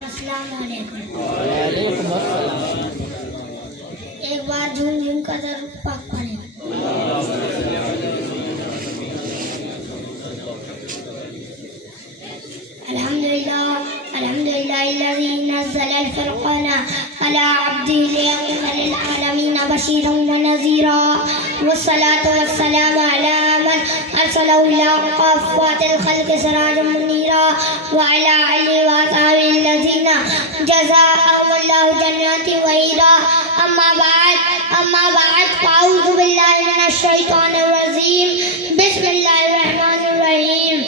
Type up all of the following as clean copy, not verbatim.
السلام علیکم۔ وعلیکم السلام۔ ایک بار جھوم جھوم کر درود پاک پڑھیں۔ الحمدللہ الذی نزل الفرقان علی عبدہ لیکون للعالمین بشیرا ونذیرا والصلاة والسلام علی من ارسلہ اللہ کافۃ الخلق سراجا منیرا وعلی آلہ وصحبہ الذین جزاءہم اللہ جنات وحیرا اما بعد فاعوذ باللہ من الشیطان الرجیم بسم اللہ الرحمن الرحیم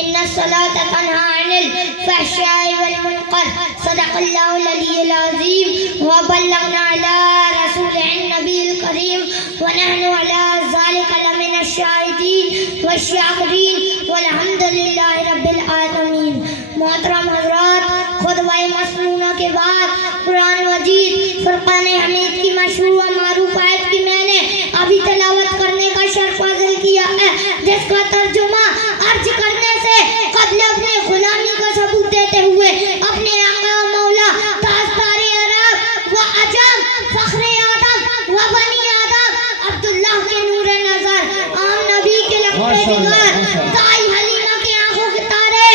ان الصلاة تنہی عن الفحشاء والمنکر صدق اللہ العلی العظیم وبلغنا علی رسولہ النبی الکریم ونحن علی ذلک لمن الشاہدین والشاکرین والحمدللہ رب العالمین۔ محترم حضرات، خطبہ مسنونہ کے بعد قرآن مجید فرقان حمید کی مشہور و معروف آیت کی میں نے ابھی تلاوت کرنے کا شرف حاصل کیا ہے، جس کا ترجمہ عرض کرنے سے قبل اپنے غلامی کا ثبوت دیتے ہوئے اپنے آقا و مولا تاجدار عرب و عجم فخر آدم و بنی آدم عبداللہ کے نور نظر عام نبی کے لقب دیگر دائی حلیمہ کے آنکھوں کے تارے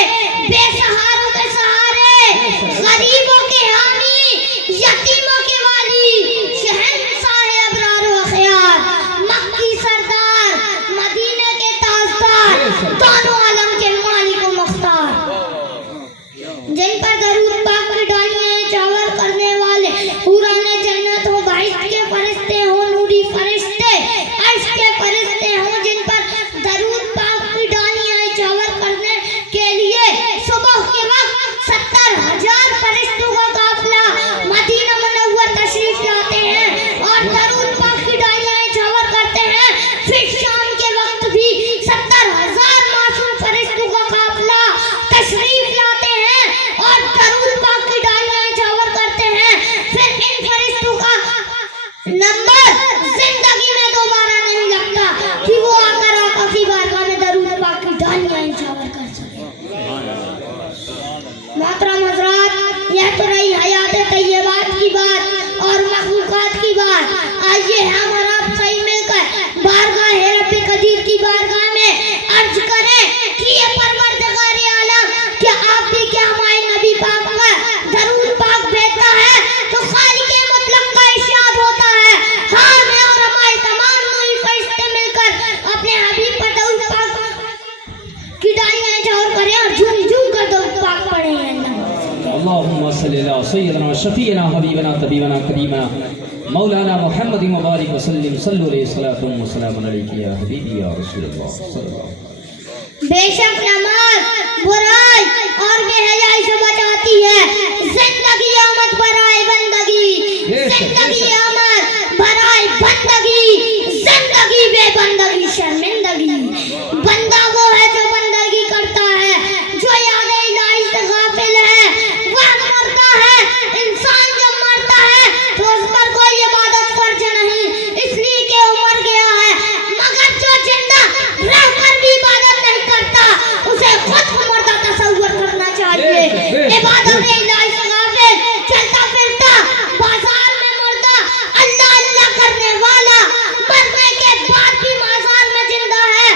بے سہاروں کے سہارے غریبوں کے حامی یتیموں کے والی شہنشاہ ابرار و اخیار مکی سردار مدینہ کے تاجدار دونوں عالم کے مالک و مختار، جن پر درود پاک کی ڈالیاں چاور کرنے والے حوران جنت ہوں، بہشت کے فرشتے ہوں، نوری فرشتے عرش کے فرشتے ہوں، جن پر درود پاک کی ڈالیاں چاور کرنے کے لیے صبح کے وقت 70,000 فرشتوں کا قافلہ مدینہ منور تشریف لاتے ہیں اور درود پاک کی ڈالیاں چاور کرتے ہیں۔ پھر شام کے وقت بھی 70,000 معصوم فرشتوں کا قافلہ تشریف لاتے ہیں اور درود پاک کی ڈالیاں چاور کرتے ہیں۔ پھر ان فرشتوں کا نمبر زندگی میں دوبارہ نہیں لگتا کہ وہ آ کر آقا کی بارگاہ میں درود پاک کی ڈالیاں چاور کر سکے۔ محترم حضرات، یہ تو رہی حیات طیبات کی بات اور مخلوقات کی بات۔ آئیے ہم اور آپ صحیح مل کر بارگاہ رب قدیر کی بارگاہ میں عرض کریں کہ یہ پروردگار عالم کیا آپ بھی کیا ہمارے نبی پاک کا درود پاک بھیجتا ہے تو خالق مطلق کا ارشاد ہوتا ہے، ہاں میں اور ہمارے تمام نوری فرشتے مل کر اپنے حبیب پر درود پاک کی ڈالیاں چاور کریں اور جھوم جھوم کر درود پاک پڑھیں۔ اللهم صل على سيدنا وشفيعنا حبيبنا طبيبنا كريمنا مولانا محمد مبارك وسلم صلوا عليه صلاة وسلام عليك يا حبيبي يا رسول الله صلى الله عليه وسلم۔ بے شک نماز برائی اور بے حیائی سے بچاتی ہے، زندگی آمد برائے بندگی، زندگی آمد برائے بندگی، زندگی بے بندگی شرمندگی۔ بندہ وہ ہے جو بندگی کرتا ہے، جو یاد الہی سے غافل ہے، وہ مرتا ہے۔ انسان جب مرتا ہے تو اس پر کوئی عبادت فرض نہیں، اس لیے کہ وہ مر گیا ہے، مگر جو زندہ رہ کر بھی عبادت نہیں کرتا اسے خود کو مردہ تصور کرنا چاہیے۔ عبادت الہی سے غافل، چلتا پھرتا بازار میں مردہ، اللہ اللہ کرنے والا، مرنے کے بعد بھی بازار میں زندہ ہے۔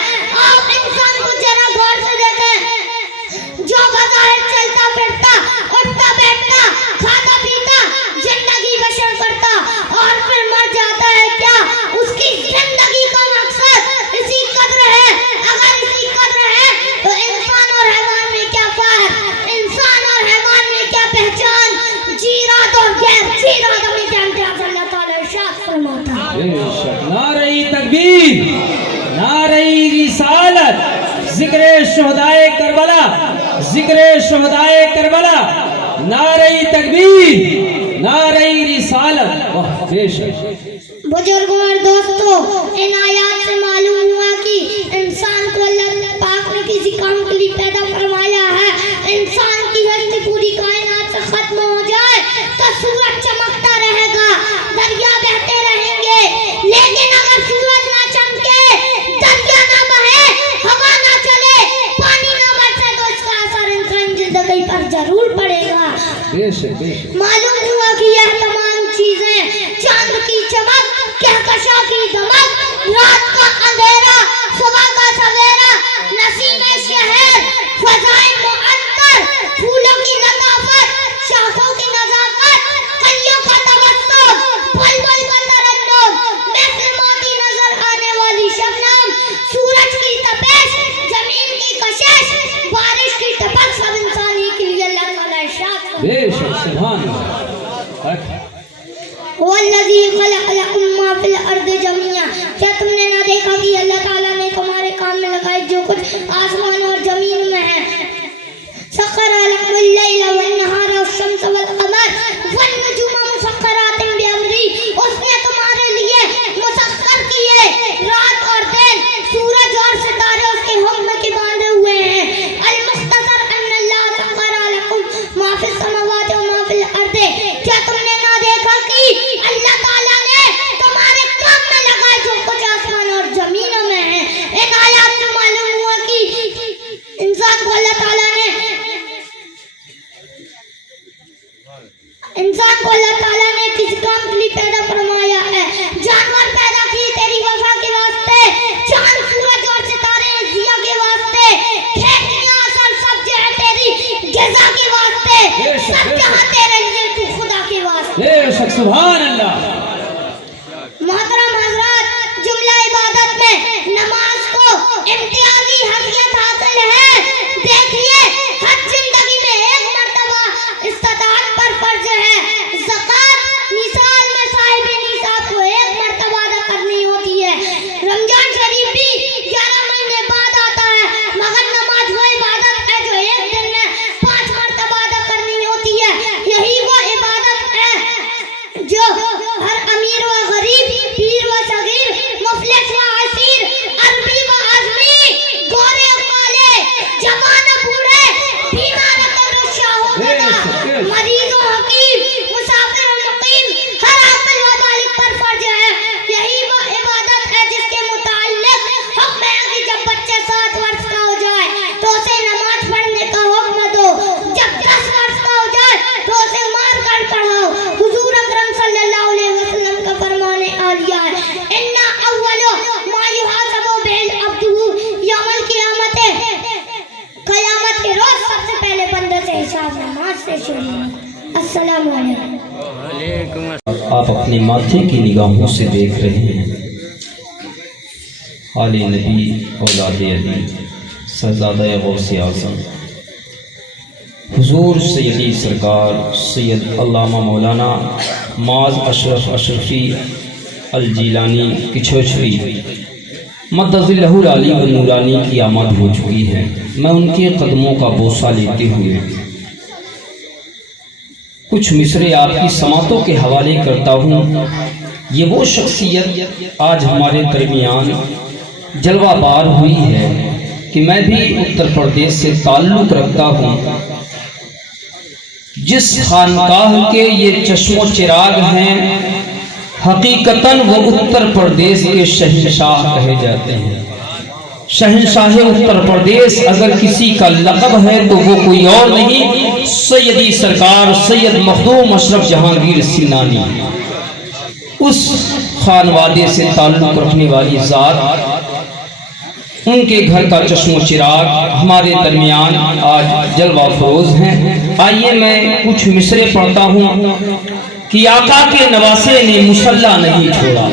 آپ انسان کو ذرا غور سے دیکھیں، جو بظاہر چلتا پھرتا اٹھتا بیٹھتا کھاتا پیتا زندگی بسر کرتا اور پھر مر جاتا ہے، کیا اس کی زندگی کا مقصد اسی قدر ہے؟ اگر اسی قدر ہے تو انسان اور حیوان میں کیا فرق، انسان اور حیوان میں کیا پہچان، جیرات اور غیر جیرات میں کیا امتیاز اللہ تعالیٰ ارشاد فرماتا ہے۔ نعرہ تکبیر، نعرہ رسالت، ذکر شہدائے کربلا، ذکر شہدائے کربلا، نعرہ تکبیر، نعرہ رسالت۔ واہ بے شک۔ بزرگوں اور دوستوں، ان آیات سے معلوم ہوا کہ انسان کو اللہ پاک نے کسی کام کے لیے پیدا فرمایا ہے۔ انسان کی ہستی پوری کائنات سے ختم ہو جائے تو سورج چمکتا رہے گا، دریا بہتے رہیں گے، لیکن اگر سورج نہ چمکے، دریا نہ بہے، ہوا نہ چلے، پانی نہ برسے تو اس کا اثر انسان زندگی کوئی پر ضرور پڑے گا۔ بے شک بے شک۔ معلوم ہوا کہ یہ تمام چیزیں، چاند کی چمک، کہکشاں کی دمک، رات کا اندھیرا، صبح کا سویرا، نسیم شہر، فضائے معطر، پھولوں کی لطافت، شاخوں کی نزاکت، کلیوں کا تبسم، بلبل کا ترنم، مثل موتی نظر آنے والی شبنم، سورج کی تپش، زمین کی کشش، بارش کی ٹپک، سب انسانی کے لیے اللہ تعالیٰ ارشاد فرماتے ہیں۔ بے شک سبحان اللہ۔ والذی خلق لکم ما فی الارض جميعا، کیا تم نے نہ دیکھا کہ اللہ تعالیٰ نے تمہارے کام میں لگائے جو کچھ آسمان اور زمین میں ہے؟ سخر لکم اللیل والنہار والشمس والقمر والنجوم مسخرات بامرہ، اس نے تمہارے لیے مسخر کیے رات اور دن، سورج اور ستارے اس کے حکم کے باندھے ہوئے ہیں۔ المختصر ان اللہ سخر لکم ما فی السماوات و ما فی الارض، کیا تم نے نہ دیکھا کہ اللہ تعالیٰ نے تمہارے کام میں لگائے جو کچھ آسمان اور زمینوں میں ہے؟ ان آیات سے معلوم ہوا کہ انسان کو اللہ تعالیٰ نے کسی کام کے لیے پیدا فرمایا ہے۔ جانور پیدا کیے تیری وفا کے واسطے، چاند سورج اور ستارے ضیا کے واسطے، کھیتیاں سرسبز ہیں تیری غذا کے واسطے، سب جہاں تیرے لیے تو خدا کے واسطے۔ بے شک سبحان اللہ۔ محترم حضرات، جملہ عبادت میں نماز کو امتیازی حیثیت حاصل ہے۔ دیکھیے، حج زندگی میں ایک مرتبہ استطاعت پر فرض ہے، زکوٰۃ مثال میں صاحب نصاب کو ایک مرتبہ ادا کرنی ہوتی ہے۔ رمضان شریف بھی 11 مہینے بعد آتا ہے، مگر نماز وہ عبادت ہے جو ایک دن میں 5 مرتبہ ادا کرنی ہوتی ہے۔ یہی وہ عبادت ہے جو ہر امیر و غریب، پیر و صغیر، مفلس و عسیر، عربی و عجمی، گورے و کالے، جوان و بوڑھے، بیمار و تندرست و شاہدہ، مریض و حکیم، مسافر و مقیم، ہر عاقل و بالغ پر فرض ہے۔ یہی وہ عبادت ہے جس کے متعلق حکم ہے کہ جب بچے 7 برس کا ہو جائے تو اسے نماز پڑھنے کا حکم دو، جب 10 برس کا ہو جائے تو اسے مار کر پڑھاؤ۔ حضور اکرم صلی اللہ علیہ وسلم کا فرمان عالیہ ہے، اِنَّ أَوَّلُ مَا يُحَاسَبُ بِهِ الْعَبْدُ یوم القیامت، قیامت کے روز سب سے پہلے بندے سے حساب نماز سے شروع ہے۔ السلام علیکم۔ آپ اپنے ماتھے کی نگاہوں سے دیکھ رہے ہیں آل نبی اولاد علی شہزادہ غوث اعظم حضور سیدی سرکار سید علامہ مولانا معاذ اشرف اشرفی الجیلانی کچھوچھوی مدد اللہ العلی و نورانی کی آمد ہو چکی ہے۔ میں ان کے قدموں کا بوسہ لیتے ہوئے کچھ مصرے آپ کی سماعتوں کے حوالے کرتا ہوں۔ یہ وہ شخصیت آج ہمارے درمیان جلوہ بار ہوئی ہے کہ میں بھی اتر پردیش سے تعلق رکھتا ہوں۔ جس خانقاہ کے یہ چشم و چراغ ہیں، حقیقتاً وہ اتر پردیش کے شہنشاہ کہے جاتے ہیں۔ شہنشاہ اتر پردیش اگر کسی کا لقب ہے تو وہ کوئی اور نہیں، سیدی سرکار سید مخدوم اشرف جہانگیر سینانی، اس خانوادے سے تعلق رکھنے والی ذات، ان کے گھر کا چشم و چراغ ہمارے درمیان آج جلوہ فروز ہیں۔ آئیے میں کچھ مصرے پڑھتا ہوں کہ آقا کے نواسے نے مصلی نہیں چھوڑا۔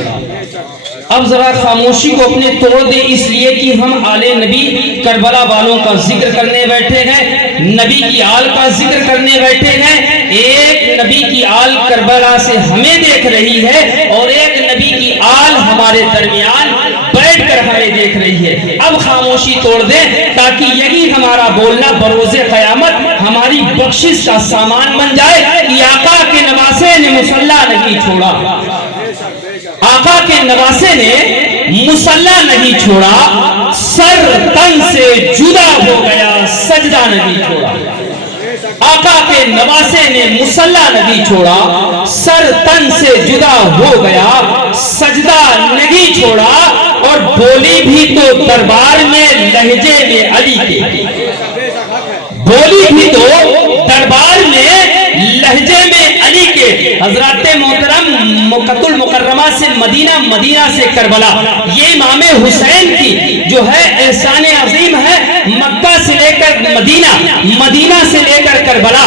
اب ذرا خاموشی کو اپنے توڑ دیں، اس لیے کہ ہم آل نبی کربلا والوں کا ذکر کرنے بیٹھے ہیں، نبی کی آل کا ذکر کرنے بیٹھے ہیں۔ ایک نبی کی آل کربلا سے ہمیں دیکھ رہی ہے اور ایک نبی کی آل ہمارے درمیان بیٹھ کر ہمیں دیکھ رہی ہے۔ اب خاموشی توڑ دیں تاکہ یہی ہمارا بولنا بروز قیامت ہماری بخشش کا سامان بن جائے کہ آقا کے نواسے نے مصلی نہیں چھوڑا، آقا کے نواسے نے مصلی نہیں چھوڑا، سر تن سے جدا ہو گیا، سجدہ نہیں چھوڑا۔ آقا کے نواسے نے مصلی نہیں چھوڑا، سر تن سے جدا ہو گیا، سجدہ نہیں چھوڑا، اور بولی بھی تو دربار میں لہجے میں علی کے، بولی بھی تو دربار میں لہجے میں علی کے، حضرات محترم مکۃ المکرمہ سے مدینہ، مدینہ سے کربلا، یہ امام حسین کی جو ہے احسان عظیم ہے، مکہ سے لے کر مدینہ، مدینہ سے لے کر کربلا،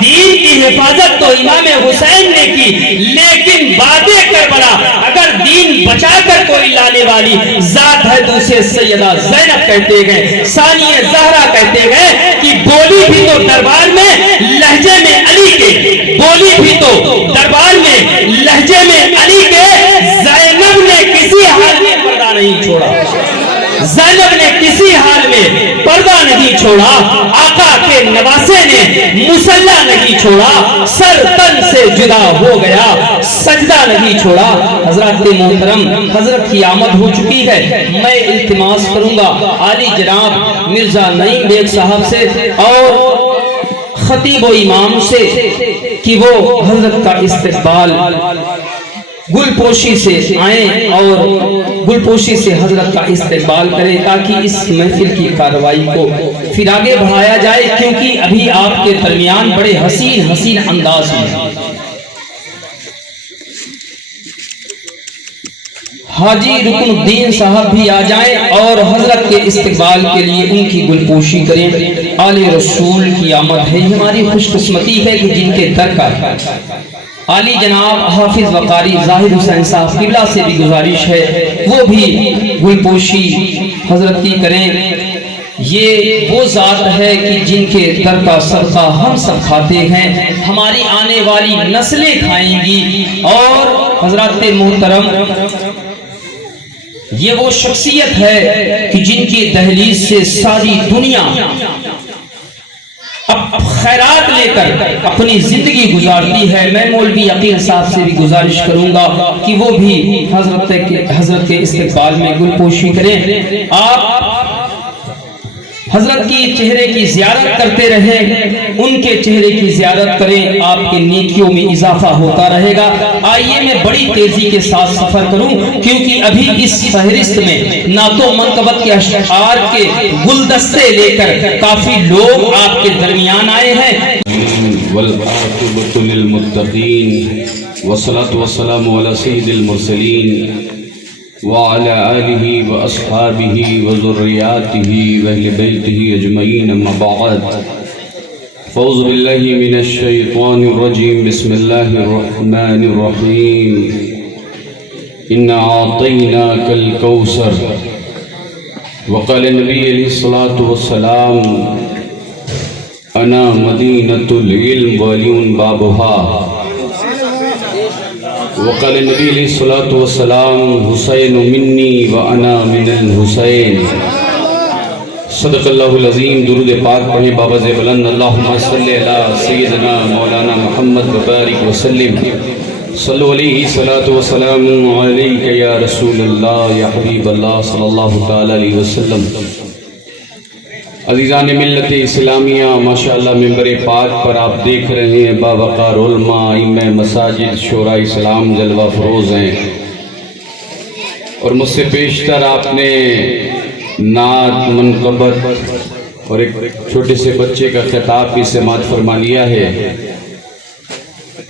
دین کی حفاظت تو امام حسین نے کی، لیکن بعد کربلا اگر دین بچا کر کوئی لانے والی ذات ہے تو اسے سیدہ زینب کہتے گئے، ثانیہ زہرا کہتے گئے کہ بولی بھی تو دربار میں لہجے میں علی کے، بولی بھی تو دربار میں لہجے میں علی کے، زینب نے کسی حال میں پردہ نہیں چھوڑا، زینب نے کسی حال میں پردہ نہیں چھوڑا، آقا کے نواسے نے مصلی نہیں چھوڑا، سر تن سے جدا ہو گیا، سجدہ نہیں چھوڑا۔ حضرات محترم، حضرت کی آمد ہو چکی ہے، میں التماس کروں گا عالی جناب مرزا نعیم بیگ صاحب سے اور خطیب و امام سے کہ وہ حضرت کا استقبال گل پوشی سے آئیں اور گل پوشی سے حضرت کا استقبال کریں تاکہ اس محفل کی کارروائی کو پھر آگے بڑھایا جائے، کیونکہ ابھی آپ کے درمیان بڑے حسین حسین انداز میں حاجی رکن الدین صاحب بھی آ جائیں اور حضرت کے استقبال کے لیے ان کی گل پوشی کریں۔ آل رسول کی آمد ہے، ہماری خوش قسمتی ہے کہ جن کے در کا عالی جناب حافظ وقاری ظاہر حسین صاحب قبلہ سے بھی گزارش ہے وہ بھی گل پوشی حضرت کی کریں۔ یہ وہ ذات ہے کہ جن کے در کا صدقہ ہم سب کھاتے ہیں، ہماری آنے والی نسلیں کھائیں گی، اور حضرات محترم یہ وہ شخصیت ہے کہ جن کی دہلیز سے ساری دنیا اب خیرات لے کر اپنی زندگی گزارتی ہے۔ میں مولوی یقین صاحب سے بھی گزارش کروں گا کہ وہ بھی حضرت کے استقبال میں گل پوشی کریں۔ آپ حضرت کی چہرے کی زیارت کرتے رہیں، ان کے چہرے کی زیارت کریں، آپ کے نیکیوں میں اضافہ ہوتا رہے گا۔ آئیے میں بڑی تیزی کے ساتھ سفر کروں کیونکہ ابھی اس فہرست میں نعت و منقبت کے اشعار کے گلدستے لے کر کافی لوگ آپ کے درمیان آئے ہیں۔ والعاقبۃ للمتقین والصلاۃ والسلام علی سید المرسلین وعلى آله وأصحابه وذرياته وأهل بيته أجمعين أما بعد فأعوذ بالله من الشيطان الرجيم بسم الله الرحمن الرحيم إنا أعطيناك الكوثر وقال النبي عليه الصلاة والسلام أنا مدينة العلم والعلم بابها وقال النبی علیہ الصلوۃ والسلام حسین منی وانا من الحسین۔ صدق اللہ العظیم۔ درود پاک پڑھیں بابا سے بلند، اللہم صلی علی سیدنا مولانا محمد وبارک وسلم۔ صلو علیہ الصلوۃ والسلام علیک یا رسول اللہ یا حبیب اللہ صلی اللہ تعالی علیہ وسلم۔ عزیزان ملت اسلامیہ، ماشاءاللہ ممبر پاک پر آپ دیکھ رہے ہیں باوقار علماء، ائمہ مساجد، شورا اسلام جلوہ فروز ہیں، اور مجھ سے بیشتر آپ نے نعت، منقبت اور ایک چھوٹے سے بچے کا خطاب بھی سماعت فرما لیا ہے۔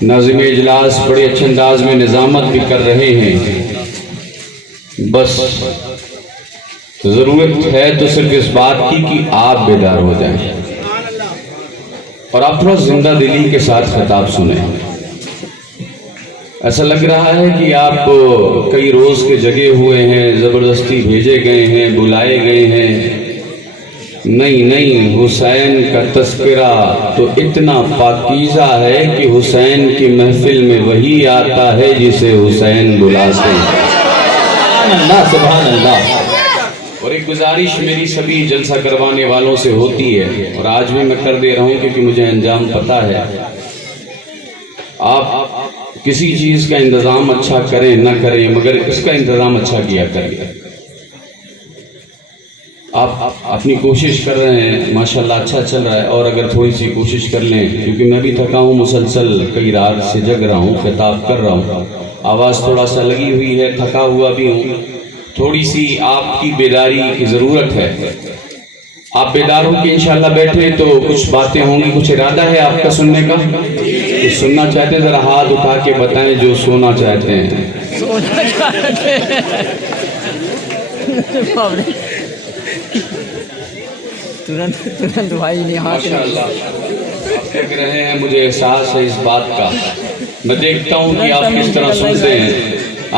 ناظم اجلاس بڑے اچھے انداز میں نظامت بھی کر رہے ہیں، بس ضرورت ہے تو صرف اس بات کی کہ آپ بیدار ہو جائیں اور آپ تھوڑا زندہ دلی کے ساتھ خطاب سنیں۔ ایسا لگ رہا ہے کہ آپ کئی روز کے جگے ہوئے ہیں، زبردستی بھیجے گئے ہیں، بلائے گئے ہیں۔ نہیں، حسین کا تذکرہ تو اتنا پاکیزہ ہے کہ حسین کی محفل میں وہی آتا ہے جسے حسین بلاتے ہیں۔ سبحان اللہ، سبحان اللہ۔ اور ایک گزارش میری سبھی جلسہ کروانے والوں سے ہوتی ہے، اور آج بھی میں کر دے رہا ہوں کیونکہ مجھے انجام پتہ ہے۔ آپ کسی چیز کا انتظام اچھا کریں نہ کریں، مگر اس کا انتظام اچھا کیا کریں۔ آپ اپنی کوشش کر رہے ہیں، ماشاءاللہ اچھا چل رہا ہے، اور اگر تھوڑی سی کوشش کر لیں، کیونکہ میں بھی تھکا ہوں، مسلسل کئی رات سے جگ رہا ہوں، خطاب کر رہا ہوں، آواز تھوڑا سا لگی ہوئی ہے، تھکا ہوا بھی ہوں، تھوڑی سی آپ کی بیداری کی ضرورت ہے۔ آپ بیدار ہو کہ انشاءاللہ بیٹھے تو کچھ باتیں ہوں گی، کچھ ارادہ ہے آپ کا سننے کا؟ کچھ سننا چاہتے ہیں ذرا ہاتھ اٹھا کے بتائیں جو سونا چاہتے ہیں۔ ترنت بھائی نے ہاتھ ماشاءاللہ آپ کہہ رہے ہیں، مجھے احساس ہے اس بات کا۔ میں دیکھتا ہوں کہ آپ کس طرح سنتے ہیں۔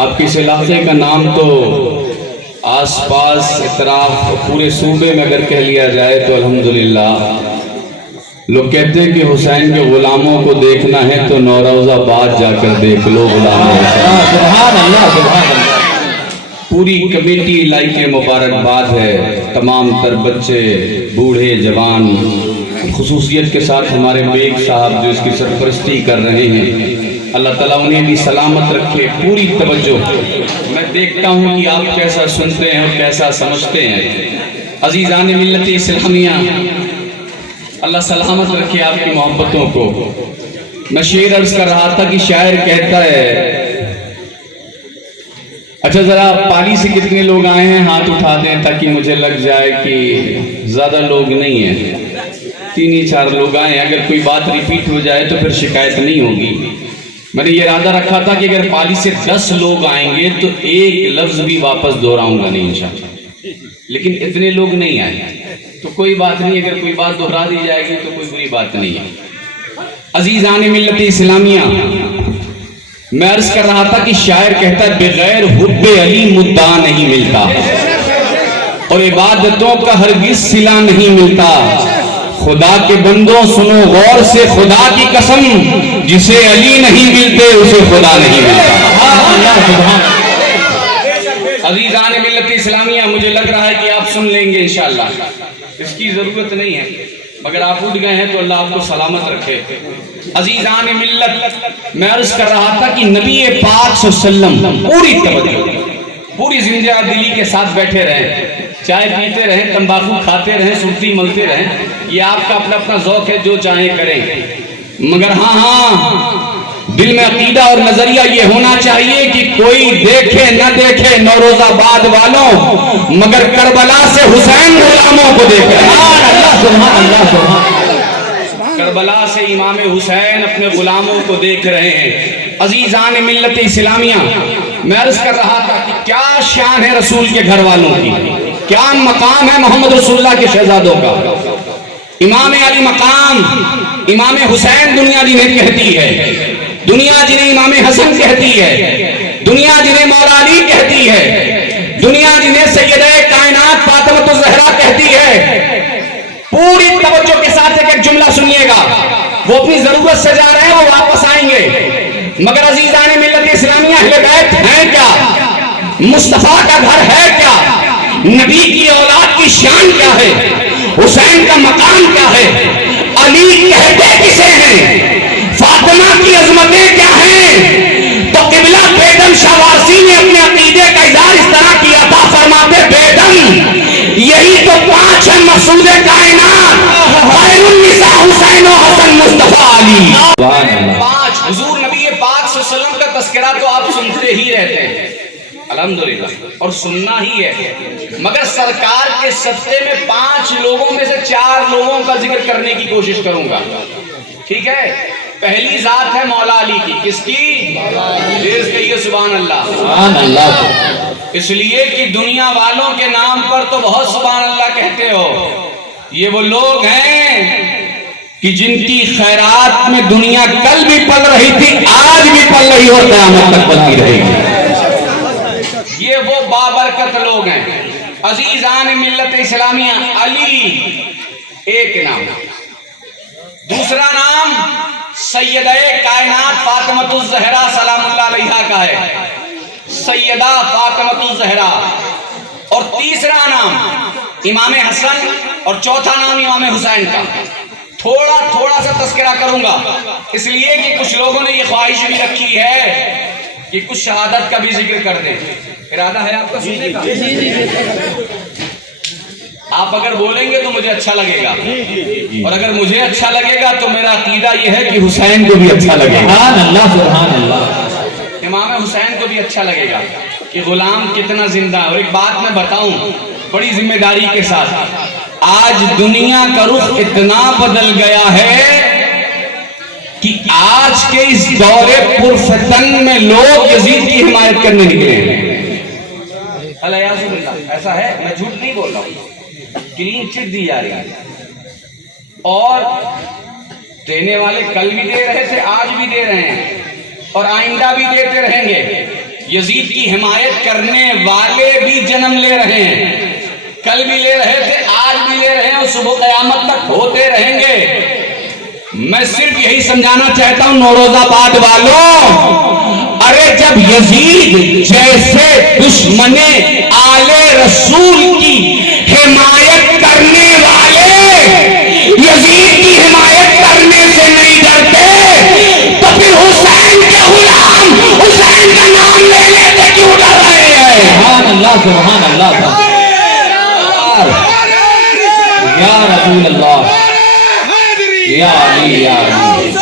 آپ کے اس علاقے کا نام تو آس پاس اطراف پورے صوبے میں اگر کہہ لیا جائے تو الحمدللہ لوگ کہتے ہیں کہ حسین کے غلاموں کو دیکھنا ہے تو نوروز آباد جا کر دیکھ لو غلام حسین۔ سبحان اللہ سبحان اللہ۔ پوری کمیٹی لائی کے مبارکباد ہے، تمام تر بچے بوڑھے جوان، خصوصیت کے ساتھ ہمارے بیگ صاحب جو اس کی سرپرستی کر رہے ہیں، اللہ تعالیٰ انہیں بھی سلامت رکھے۔ پوری توجہ، میں دیکھتا ہوں کہ آپ کیسا سنتے ہیں اور کیسا سمجھتے ہیں۔ عزیزان ملت اسلامیہ، اللہ سلامت رکھے آپ کی محبتوں کو۔ میں شعر عرض کر رہا تھا کہ شاعر کہتا ہے، اچھا ذرا پالی سے کتنے لوگ آئے ہیں ہاتھ اٹھا دیں تاکہ مجھے لگ جائے کہ زیادہ لوگ نہیں ہیں، 3-4 لوگ آئے ہیں۔ اگر کوئی بات ریپیٹ ہو جائے تو پھر شکایت نہیں ہوگی۔ میں نے یہ ارادہ رکھا تھا کہ اگر پالی سے 10 لوگ آئیں گے تو ایک لفظ بھی واپس دہراؤں گا نہیں انشاءاللہ، لیکن اتنے لوگ نہیں آئے تو کوئی بات نہیں، اگر کوئی بات دہرا دی جائے گی تو کوئی بری بات نہیں ہے۔ عزیزان ملت اسلامیہ، میں عرض کر رہا تھا کہ شاعر کہتا ہے بغیر حب علی مدعا نہیں ملتا اور عبادتوں کا ہرگز صلہ نہیں ملتا۔ خدا کے بندوں سنو غور سے خدا کی قسم، جسے علی نہیں ملتے اسے خدا نہیں ملتا۔ عزیزان ملت اسلامیہ، مجھے لگ رہا ہے کہ آپ سن لیں گے انشاءاللہ، اس کی ضرورت نہیں ہے، مگر آپ اٹھ گئے ہیں تو اللہ آپ کو سلامت رکھے۔ عزیزان ملت، میں عرض کر رہا تھا کہ نبی پاک صلی اللہ علیہ وسلم پوری توجہ، پوری زندہ دلی کے ساتھ بیٹھے رہیں، چائے پیتے رہیں، تمباکو کھاتے رہیں، سرتی ملتے رہیں، یہ آپ کا اپنا اپنا ذوق ہے، جو چاہیں کریں، مگر ہاں دل میں عقیدہ اور نظریہ یہ ہونا چاہیے کہ کوئی دیکھے نہ دیکھے نوروز آباد والوں، مگر کربلا سے حسین غلاموں کو دیکھے۔ کربلا سے امام حسین اپنے غلاموں کو دیکھ رہے ہیں۔ عزیزان ملت اسلامیہ، میں عرض کر رہا تھا کہ کیا شان ہے رسول کے گھر والوں کی، کیا مقام ہے محمد رسول اللہ کے شہزادوں کا۔ امام علی مقام، امام حسین دنیا جنہیں کہتی ہے، دنیا جنہیں امام حسن کہتی ہے، دنیا جنہیں مولا علی کہتی ہے، دنیا جنہیں سیدہ کائنات فاطمہ الزہرا کہتی ہے۔ پوری توجہ کے ساتھ ایک جملہ سنیے گا، وہ اپنی ضرورت سے جا رہے ہیں، وہ واپس آئیں گے، مگر عزیزان ملت اسلامیہ، اہل بیت ہیں کیا؟ مصطفیٰ کا گھر ہے کیا؟ نبی کی اولاد کی شان کیا ہے؟ حسین کا مقام کیا ہے؟ علی کہتے کسے ہیں؟ فاطمہ کی عظمتیں کیا ہیں؟ تو قبلہ بیگم شاہ وارسی نے اپنے عقیدے کا اظہار اس طرح کیا تھا، فرماتے بیگم یہی تو 5 ہیں مقصود کائنات، خیر النساء حسین و حسن مصطفیٰ علی۔ 5 حضور نبی پاک صلی اللہ علیہ وسلم کا تذکرہ تو آپ سنتے ہی رہتے ہیں الحمدللہ، اور سننا ہی ہے، مگر سرکار کے صدقے میں 5 لوگوں میں سے 4 لوگوں کا ذکر کرنے کی کوشش کروں گا، ٹھیک ہے؟ پہلی ذات ہے مولا علی کی، کس کی؟ تیز کہیے سبحان اللہ۔ سبحان اللہ۔ اس لیے کہ دنیا والوں کے نام پر تو بہت سبحان اللہ کہتے ہو، یہ وہ لوگ ہیں کہ جن کی خیرات میں دنیا کل بھی پل رہی تھی، آج بھی پل رہی اور قیامت تک پلتی رہے گی، یہ وہ بابرکت لوگ ہیں۔ عزیزان ملت اسلامیہ، علی ایک نام، دوسرا نام سیدہ کائنات فاطمہ الزہرا سلام اللہ علیہا کا ہے، سیدہ فاطمہ الزہرا، اور تیسرا نام امام حسن، اور چوتھا نام امام حسین کا۔ تھوڑا سا تذکرہ کروں گا، اس لیے کہ کچھ لوگوں نے یہ خواہش بھی رکھی ہے کہ کچھ شہادت کا بھی ذکر کر دیں۔ ارادہ ہے آپ کا سننے کا؟ آپ اگر بولیں گے تو مجھے اچھا لگے گا، اور اگر مجھے اچھا لگے گا تو میرا عقیدہ یہ ہے کہ حسین کو بھی اچھا لگے گا۔ سبحان اللہ سبحان اللہ۔ امام حسین کو بھی اچھا لگے گا کہ غلام کتنا زندہ ہے۔ اور ایک بات میں بتاؤں بڑی ذمہ داری کے ساتھ، آج دنیا کا رخ اتنا بدل گیا ہے کہ آج کے اس دور پرفتن میں لوگ یزید کی حمایت کرنے نکلے ہیں. ایسا ہے, میں جھوٹ نہیں بول رہا ہوں, کلین چٹ دی جا رہی ہے, اور دینے والے کل بھی دے رہے تھے, آج بھی دے رہے ہیں, اور آئندہ بھی دیتے رہیں گے. یزید کی حمایت کرنے والے بھی جنم لے رہے ہیں, کل بھی لے رہے تھے, آج بھی لے رہے ہیں, اور صبح قیامت تک ہوتے رہیں گے. میں صرف یہی سمجھانا چاہتا ہوں نوروز آباد والوں, ارے جب یزید جیسے دشمن آل رسول کی حمایت کرنے والے یزید کی حمایت کرنے سے نہیں ڈرتے, تو پھر حسین کے غلام حسین کا نام لینے سے کیوں ڈر رہے ہیں؟ سبحان اللہ, سبحان اللہ, یا رسول اللہ, یا علی, یا علی,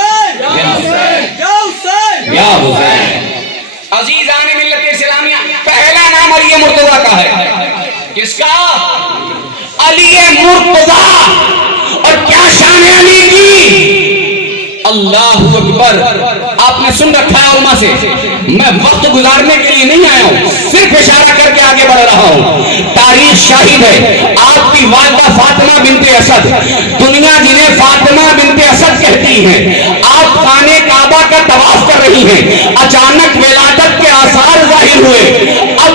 یا حسین. عزیزان ملت اسلامیہ, پہلا نام علی مرتضیٰ کا ہے. کس کا؟ علی مرتضیٰ. اور کیا شان ہے علی کی؟ اللہ اکبر. آپ نے سن رکھا ہے علماء سے, میں وقت گزارنے کے لیے نہیں آیا ہوں, صرف اشارہ کر کے آگے بڑھ رہا ہوں. تاریخ شاہد ہے, آپ کی والدہ فاطمہ بنت اسد, دنیا جنہیں فاطمہ بنت اسد کہتی ہیں, آپ خانے کعبہ کا طواف کر رہی ہیں, اچانک ولادت کے آثار ظاہر ہوئے. اب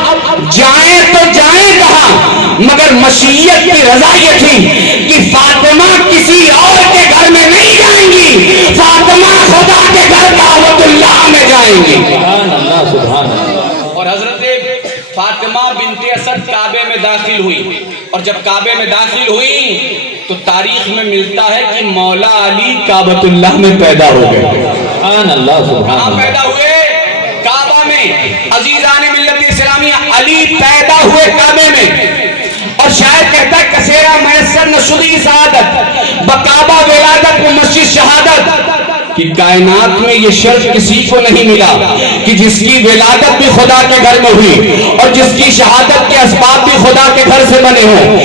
جائیں تو جائیں کہاں, مگر مشیت کی رضا یہ تھی کہ فاطمہ کسی اور کے گھر میں نہیں جائیں گی, فاطمہ خدا کے گھر دعوت اللہ میں جائیں گی. سبحان اللہ, سبحان اللہ. اور حضرت فاطمہ بنت اسد کعبے میں داخل ہوئی, اور جب کعبے میں داخل ہوئی تو تاریخ میں ملتا ہے کہ مولا علی کعبۃ اللہ میں پیدا ہو گئے. سبحان اللہ, سبحان کہاں اللہ. پیدا ہوئے؟ کعبہ میں. عزیزان ملت اسلامیہ, علی پیدا ہوئے کعبے میں, اور شاید کہتا ہے کسیرا میسر نشدی سعادت بکعبہ ولادت و مسجد شہادت, کہ کائنات میں یہ شرط کسی کو نہیں ملا کہ جس کی ولادت بھی خدا کے گھر میں ہوئی اور جس کی شہادت کے اسباب بھی خدا کے گھر سے بنے ہوں.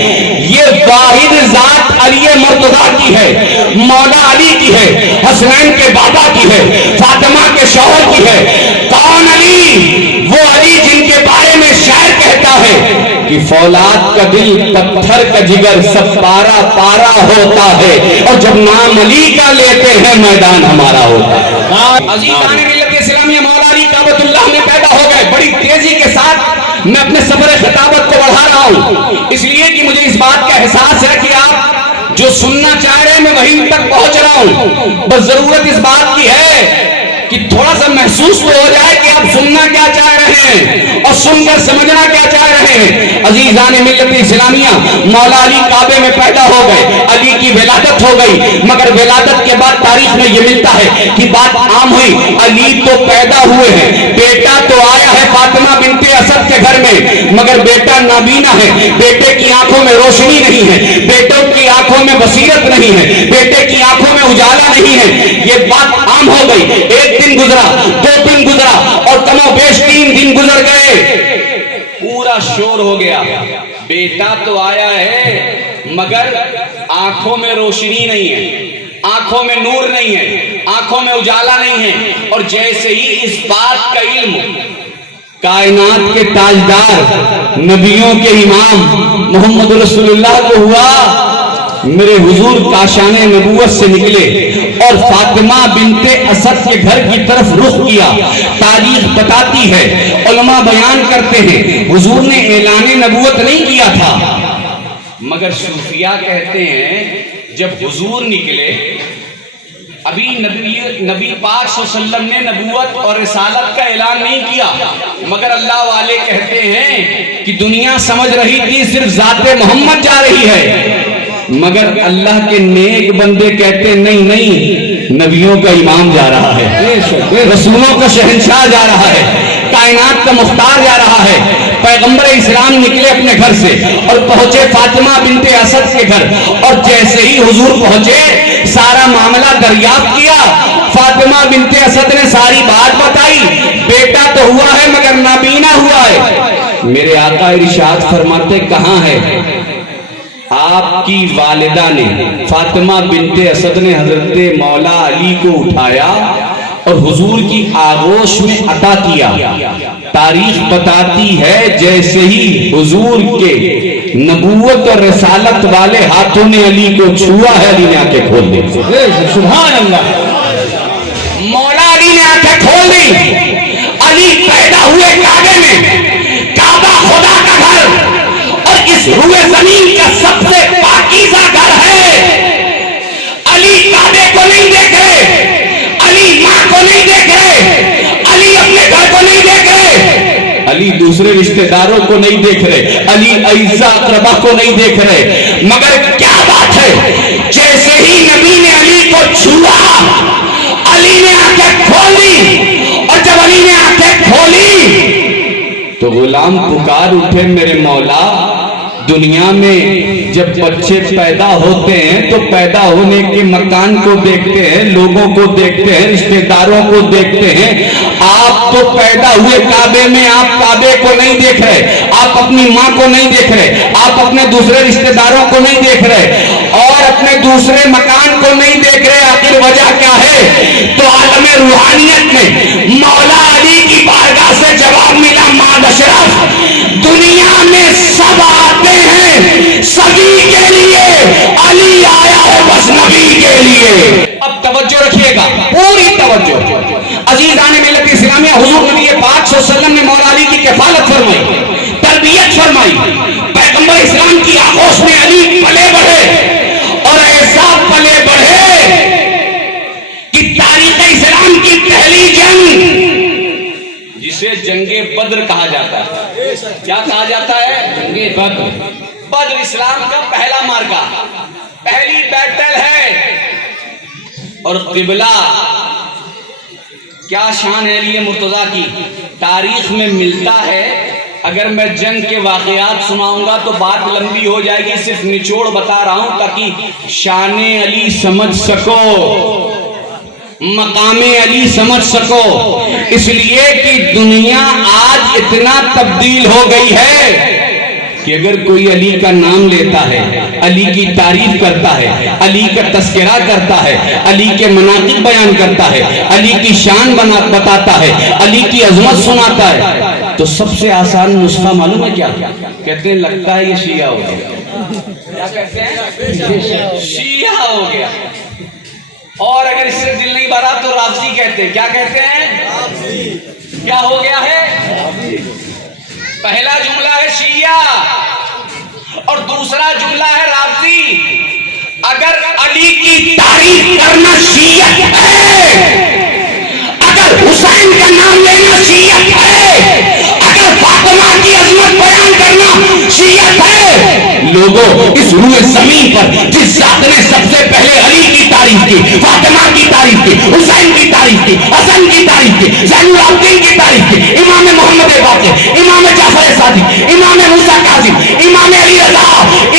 یہ واحد ذات علی مرتضیٰ کی ہے, مولا علی کی ہے, حسنین کے بابا کی ہے, فاطمہ کے شوہر کی ہے. کون علی؟ وہ علی جن کے بارے میں شاعر کہتا ہے کہ فولاد کا دل پتھر کا جگر سب پارا پارا ہوتا ہے, اور جب نام علی کا لیتے ہیں میدان ہمارا ہوتا ہے. عزیزان ملت اسلامیہ, مولا علی کعبۃ اللہ میں پیدا ہو گئے. بڑی تیزی کے ساتھ میں اپنے سفر خطابت کو بڑھا رہا ہوں, اس لیے کہ مجھے اس بات کا احساس ہے کہ آپ جو سننا چاہ رہے ہیں میں وہیں تک پہنچ رہا ہوں. بس ضرورت اس بات کی ہے کہ تھوڑا سا محسوس تو ہو جائے کہ آپ سننا کیا چاہ رہے ہیں اور سن کر سمجھنا کیا چاہ رہے ہیں. عزیزان ملت اسلامیہ, مولا علی کعبے میں پیدا ہو گئے, علی کی ولادت ہو گئی, مگر ولادت کے بعد تاریخ میں یہ ملتا ہے کہ بات عام ہوئی. علی تو پیدا ہوئے ہیں, بیٹا تو آیا ہے فاطمہ بنت اسد کے گھر میں, مگر بیٹا نابینا ہے, بیٹے کی آنکھوں میں روشنی نہیں ہے, بیٹوں کی آنکھوں میں بصیرت نہیں ہے, بیٹے کی آنکھوں میں اجالا نہیں ہے. یہ بات عام ہو گئی. ایک دن گزرا, 2 دن گزرا, اور کم و بیش 3 دن گزر گئے. پورا شور ہو گیا, بیٹا تو آیا ہے مگر آنکھوں میں روشنی نہیں ہے, آنکھوں میں نور نہیں ہے, آنکھوں میں اجالا نہیں ہے. اور جیسے ہی اس بات کا علم کائنات کے تاجدار نبیوں کے امام محمد رسول اللہ کو ہوا, میرے حضور کاشان نبوت سے نکلے اور فاطمہ بنت اسد کے گھر کی طرف رخ کیا. تاریخ بتاتی ہے, علماء بیان کرتے ہیں, حضور نے اعلان نبوت نہیں کیا تھا, مگر صوفیاء کہتے ہیں جب حضور نکلے, ابھی نبی پاک صلی اللہ علیہ وسلم نے نبوت اور رسالت کا اعلان نہیں کیا, مگر اللہ والے کہتے ہیں کہ دنیا سمجھ رہی تھی صرف ذات محمد جا رہی ہے, مگر اللہ کے نیک بندے کہتے نہیں نہیں, نبیوں کا امام جا رہا ہے, رسولوں کا شہنشاہ جا رہا ہے, کائنات کا مختار جا رہا ہے. پیغمبر اسلام نکلے اپنے گھر سے اور پہنچے فاطمہ بنت اسد کے گھر, اور جیسے ہی حضور پہنچے سارا معاملہ دریافت کیا. فاطمہ بنت اسد نے ساری بات بتائی, بیٹا تو ہوا ہے مگر نابینا ہوا ہے. میرے آقا ارشاد فرماتے کہاں ہے؟ آپ کی والدہ نے فاطمہ بنت اسد نے حضرت مولا علی کو اٹھایا اور حضور کی آغوش میں عطا کیا. تاریخ بتاتی ہے جیسے ہی حضور کے نبوت اور رسالت والے ہاتھوں نے علی کو چھوا ہے، علی نے آنکھیں کھول دی. سبحان اللہ. مولا علی نے آنکھیں کھول دی. علی پیدا ہوئے کعبے میں، کعبہ خدا کا گھر اور اس روئے زمین کا سب سے پاکیزہ گھر ہے. علی کعبے کو نہیں دیکھ رہے، علی ماں کو نہیں دیکھ رہے، علی اپنے گھر کو نہیں دیکھ رہے، علی دوسرے رشتہ داروں کو نہیں دیکھ رہے، علی اعزا اقربا کو نہیں دیکھ رہے. مگر کیا بات ہے، جیسے ہی نبی نے علی کو چھوا، علی نے آنکھیں کھولی، اور جب علی نے آنکھیں کھولی تو غلام پکار اٹھے، میرے مولا دنیا میں جب بچے پیدا ہوتے ہیں تو پیدا ہونے کے مکان کو دیکھتے ہیں، لوگوں کو دیکھتے ہیں، رشتہ داروں کو دیکھتے ہیں. آپ تو پیدا ہوئے کعبے میں، آپ کعبے کو نہیں دیکھ رہے، آپ اپنی ماں کو نہیں دیکھ رہے، آپ اپنے دوسرے رشتہ داروں کو نہیں دیکھ رہے اور اپنے دوسرے مکان کو نہیں دیکھ رہے. آخر وجہ کیا ہے؟ تو عالم روحانیت میں مولا علی کی بارگاہ سے جواب ملا، ماد اشرف دنیا میں سب آتے ہیں سبھی کے لیے، علی آیا ہے بس نبی کے لیے. اب توجہ رکھیے گا، پوری توجہ. عزیزان ملت اسلامیہ، حضور نبی پاک صلی اللہ علیہ وسلم نے مولا علی کی کفالت فرمائی، تربیت فرمائی. پیغمبر اسلام کی آغوش میں علی پلے بڑھے اور ایسا پلے بڑھے کہ تاریخ اسلام کی پہلی جنگ، جسے جنگ بدر کہا جاتا ہے، کیا کہا جاتا ہے؟ جنگ بدر. بدر اسلام کا پہلا مارکا، پہلی بیٹل ہے. اور قبلہ کیا شان ہے علی مرتضیٰ کی، تاریخ میں ملتا ہے. اگر میں جنگ کے واقعات سناؤں گا تو بات لمبی ہو جائے گی، صرف نچوڑ بتا رہا ہوں تاکہ شان علی سمجھ سکو، مقام علی سمجھ سکو. اس لیے کہ دنیا آج اتنا تبدیل ہو گئی ہے کہ اگر کوئی علی کا نام لیتا ہے، علی کی تعریف کرتا ہے، علی کا تذکرہ کرتا ہے، علی کے مناقب بیان کرتا ہے، علی کی شان بتاتا ہے، علی کی عظمت سناتا ہے، تو سب سے آسان نسخہ معلوم ہے کیا؟ کہتے ہیں لگتا ہے یہ شیعہ ہو گیا. کیا کہتے ہیں؟ شیعہ ہو گیا. اور اگر اس سے دل نہیں بھرا تو رافضی کہتے ہیں. کیا کہتے ہیں؟ کیا ہو گیا ہے؟ پہلا جملہ ہے شیعہ اور دوسرا جملہ ہے رافضی. اگر علی کی تعریف کرنا شیعت ہے، اگر حسین کا نام لینا شیعت ہے، اگر فاطمہ کی عظمت بیان کرنا شیعت ہے، لوگوں اس روئے زمین پر جس ذات نے سب سے پہلے علی کی تعریف کی، فاطمہ کی تعریف کی، حسین کی تعریف کی، حسن کی تعریف کی، زین العابدین کی تعریف کی، امام محمد باقر، امام جعفر صادق، امام موسیٰ کاظم، امام علی رضا،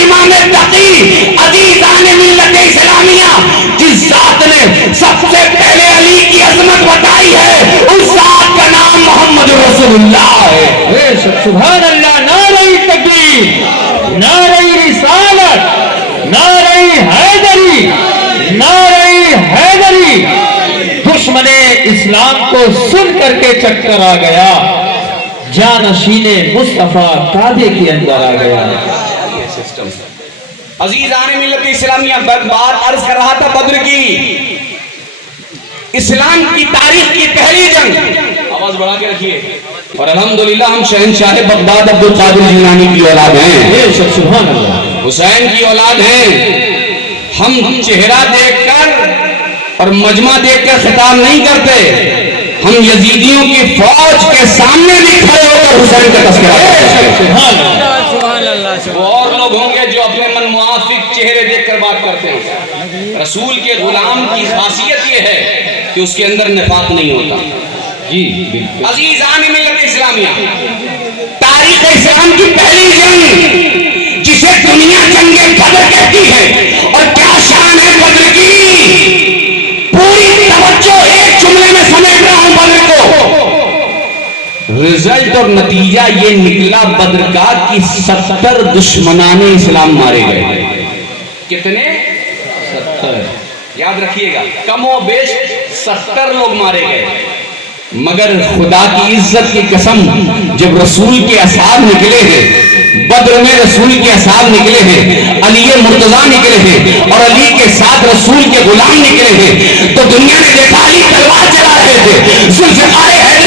امام تقی، عزیزان ملت اسلامیہ، جس ذات نے سب سے پہلے علی کی عظمت بتائی ہے، اس ذات کا نام محمد رسول اللہ ہے. سبحان اللہ. نعرہ تکبیر، نعرہ رسالت، نعرہ حیدری، نعرہ حیدری. دشمن اسلام کو سن کر کے چکر آ گیا، جانشین مصطفیٰ کعبے کے اندر آ گیا. عزیزان ملت اسلامیہ، بات عرض کر رہا تھا بدر کی، اسلام کی تاریخ کی پہلی جنگ. آواز بڑھا کے رکھیے. اور الحمدللہ ہم شہنشاہ بغداد عبد القادر جیلانی کی اولاد ہیں، سبحان اللہ. حسین کی اولاد ہیں. ہم چہرہ دیکھ کر اور مجمع دیکھ کر خطاب نہیں کرتے، ہم یزیدیوں کی فوج کے سامنے بھی کھڑے ہو کر حسین کا تذکرہ کرتے ہیں. وہ اور لوگ ہوں گے جو اپنے من موافق چہرے دیکھ کر بات کرتے ہیں. رسول کے غلام کی خاصیت یہ ہے کہ اس کے اندر نفاق نہیں ہوتا. جی عزیزان ملت اسلامیہ، تاریخ اسلام کی پہلی جنگ جسے دنیا جنگ بدر کہتی ہے، اور کیا شان ہے بدر کی، پوری توجہ ایک جملے میں سمیٹ رہا ہوں بدر کو. رزلٹ اور نتیجہ یہ نکلا بدر کا کہ 70 دشمنان اسلام مارے گئے. کتنے؟ 70. یاد رکھیے گا کم و بیش 70 لوگ مارے گئے. مگر خدا کی عزت کی قسم جب رسول کے اصحاب نکلے ہیں، بدر میں رسول کے اصحاب نکلے ہیں، علی مرتضیٰ نکلے ہیں اور علی کے ساتھ رسول کے غلام نکلے ہیں، تو دنیا نے دیکھا علی تلوار چلا رہے تھے، ذوالفقار